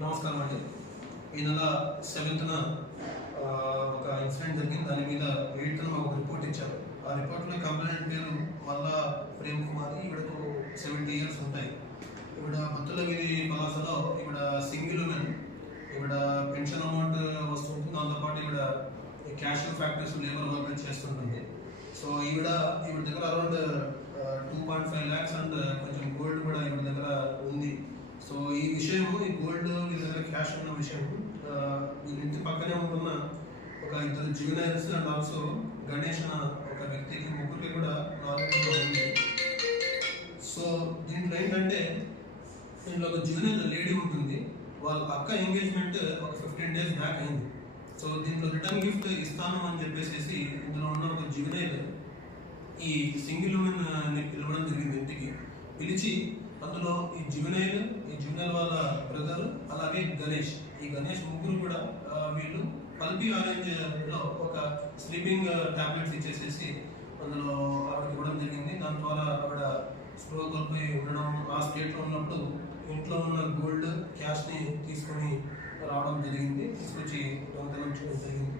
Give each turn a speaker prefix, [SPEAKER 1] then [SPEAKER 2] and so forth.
[SPEAKER 1] నమస్కారం అండి. ఈ నెల సెవెంత్న ఒక ఇన్సిడెంట్ జరిగింది. దాని మీద ఎయిత్న మాకు ఒక రిపోర్ట్ ఇచ్చారు. ఆ రిపోర్ట్లో కంప్లైంట్ పేరు మళ్ళా ప్రేమ్ కుమార్ ఇవిడకు సెవెంటీ ఇయర్స్ ఉంటాయి. ఇవిడ భక్తులగిరి కళాశాలలో ఇవిడ సింగిల్ ఉమెన్ ఇవిడ పెన్షన్ అమౌంట్ వస్తుంది దాంతోపాటు ఇవిడ క్యాష్ ఫ్యాక్టరీస్ లేబర్ వర్క్ చేస్తుంటుంది. సో ఈవిడ ఈవిడ దగ్గర around two point five lakhs and కొంచెం గోల్డ్ కూడా ఈవిడ దగ్గర ఉంది సో ఈ విషయం ఈ గోల్డ్ వీళ్ళ దగ్గర క్యాష్ ఉన్న విషయం. ఆ, ఇంటి పక్కనే ఉంటున్న ఒక ఇద్దరు జూనియర్స్ అండ్ ఆల్సో గణేష్ అన్న ఒక వ్యక్తికి ముగ్గురికి కూడా నాలెడ్జ్ ఉంది. సో దీంట్లో ఏంటంటే దీంట్లో ఒక జూనియర్ లేడీ ఉంటుంది. వాళ్ళ అక్క ఎంగేజ్మెంట్ ఒక ఫిఫ్టీన్ డేస్ బ్యాక్ అయింది. సో దీంట్లో రిటర్న్ గిఫ్ట్ ఇస్తాను అని చెప్పేసి ఇందులో ఉన్న ఒక జూనియర్ ఈ సింగిల్ ఉమెన్ని పిలవడం జరిగింది ఇంటికి. పిలిచి అందులో ఈ జువెనైల్ ఈ జువెనైల్ వాళ్ళ బ్రదర్ అజిత్ గణేష్. ఈ గణేష్ ముగ్గురు కూడా వీళ్ళు కలిపి ఆరెంజ్లో ఒక స్లీపింగ్ టాబ్లెట్స్ ఇచ్చేసేసి అందులో ఆవిడకి ఇవ్వడం జరిగింది. దాని ద్వారా ఆవిడ స్లో కోల్పోయి ఉండడం ఆ స్టేట్లో ఉన్నప్పుడు ఇంట్లో ఉన్న గోల్డ్ క్యాష్ని తీసుకొని రావడం జరిగింది. తీసుకొచ్చి దొంగతనం చేయడం జరిగింది.